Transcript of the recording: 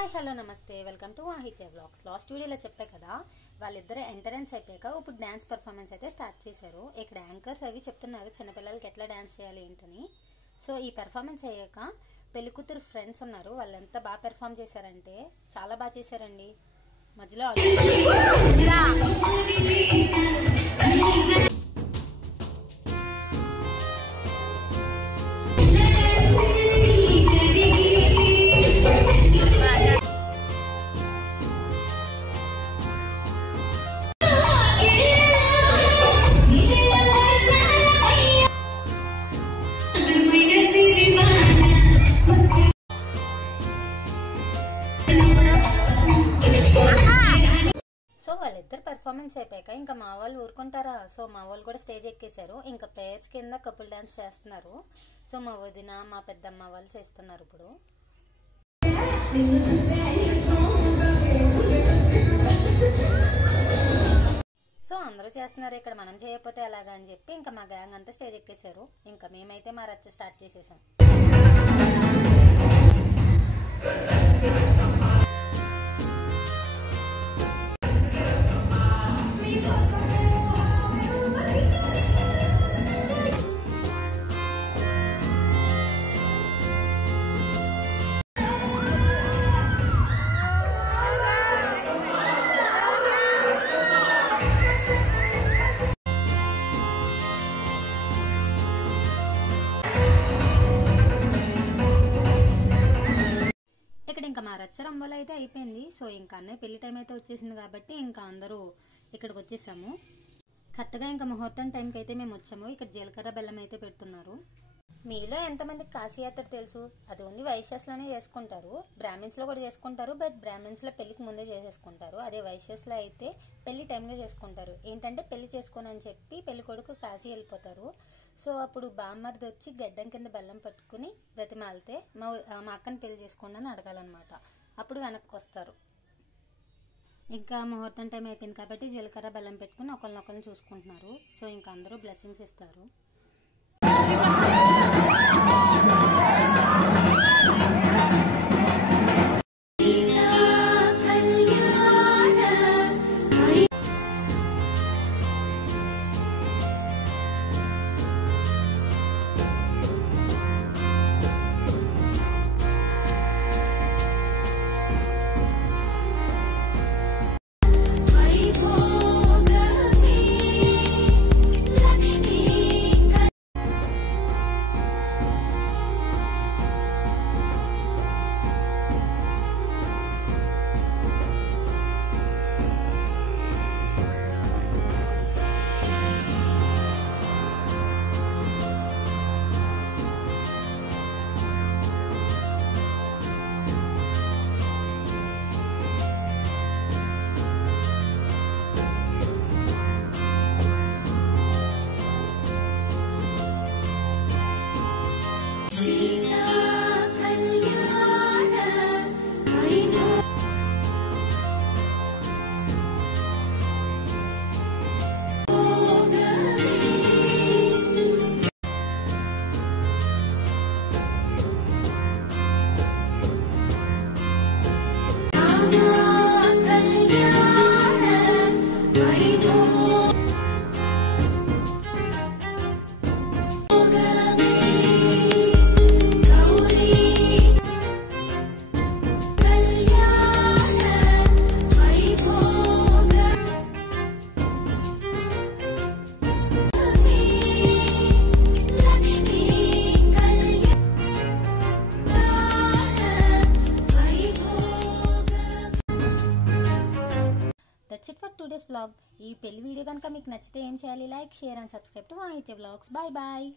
Hi hello నమస్తే welcome to Aahitya vlogs. Last వీడియోలో చెప్పే కదా వాళ్ళిద్దరు ఎంట్రన్స్ అయిపోయాక ఇప్పుడు డ్యాన్స్ పర్ఫార్మెన్స్ అయితే స్టార్ట్ చేశారు. ఇక్కడ యాంకర్స్ అవి చెప్తున్నారు చిన్నపిల్లలకి ఎట్లా డ్యాన్స్ చేయాలి ఏంటని. సో ఈ పర్ఫార్మెన్స్ అయ్యాక పెళ్లికూతురు ఫ్రెండ్స్ ఉన్నారు, వాళ్ళు ఎంత బాగా పెర్ఫామ్ చేశారంటే చాలా బాగా చేశారండి. మధ్యలో సో వాళ్ళిద్దరు పెర్ఫార్మెన్స్ అయిపోయాక ఇంకా మా వాళ్ళు ఊరుకుంటారా. సో మా వాళ్ళు కూడా స్టేజ్ ఎక్కేశారు. ఇంకా పేర్స్ కింద కపుల్ డాన్స్ చేస్తున్నారు. సో మా వదిన మా పెద్దమ్మ వాళ్ళు చేస్తున్నారు. ఇప్పుడు సో అందరూ చేస్తున్నారు, ఇక్కడ మనం చేయకపోతే ఎలాగా అని చెప్పి ఇంకా మా గ్యాంగ్ అంతా స్టేజ్ ఎక్కేశారు. ఇంకా మేమైతే మా రచ్చ స్టార్ట్ చేసేసాం. ఇంకా మా రచ్చరంబోలు అయితే అయిపోయింది. సో ఇంకా అన్నయ్య పెళ్లి టైం అయితే వచ్చేసింది కాబట్టి ఇంకా అందరూ ఇక్కడికి వచ్చేసాము. కరెక్ట్గా ఇంకా ముహూర్తం టైంకి అయితే మేము వచ్చాము. ఇక్కడ జీలకర్ర బెల్లం అయితే పెడుతున్నారు. మీలో ఎంతమందికి కాశీయాత్ర తెలుసు? అది ఓన్లీ వైశ్యస్లోనే చేసుకుంటారు, బ్రాహ్మిన్స్లో కూడా చేసుకుంటారు. బట్ బ్రాహ్మిన్స్లో పెళ్లికి ముందే చేసేసుకుంటారు. అదే వైశ్యస్లో అయితే పెళ్లి టైంలో చేసుకుంటారు. ఏంటంటే పెళ్లి చేసుకోనని చెప్పి పెళ్లి కొడుకు కాశీ వెళ్ళిపోతారు. సో అప్పుడు బామ్మర్ది వచ్చి గడ్డం కింద బెల్లం పట్టుకుని బ్రతిమాలితే మా అక్కని పెళ్లి చేసుకోండి అని అడగాలన్నమాట. అప్పుడు వెనక్కి వస్తారు. ఇంకా ముహూర్తం టైం అయిపోయింది కాబట్టి జీలకర్ర బెల్లం పెట్టుకుని ఒకరినొకరిని చూసుకుంటున్నారు. సో ఇంకా అందరూ బ్లెస్సింగ్స్ ఇస్తారు. That's it for today's vlog. ఈ పెళ్లి వీడియో కనుక మీకు నచ్చితే ఏం చేయాలి? Like, share and subscribe to Aahitya vlogs. Bye bye.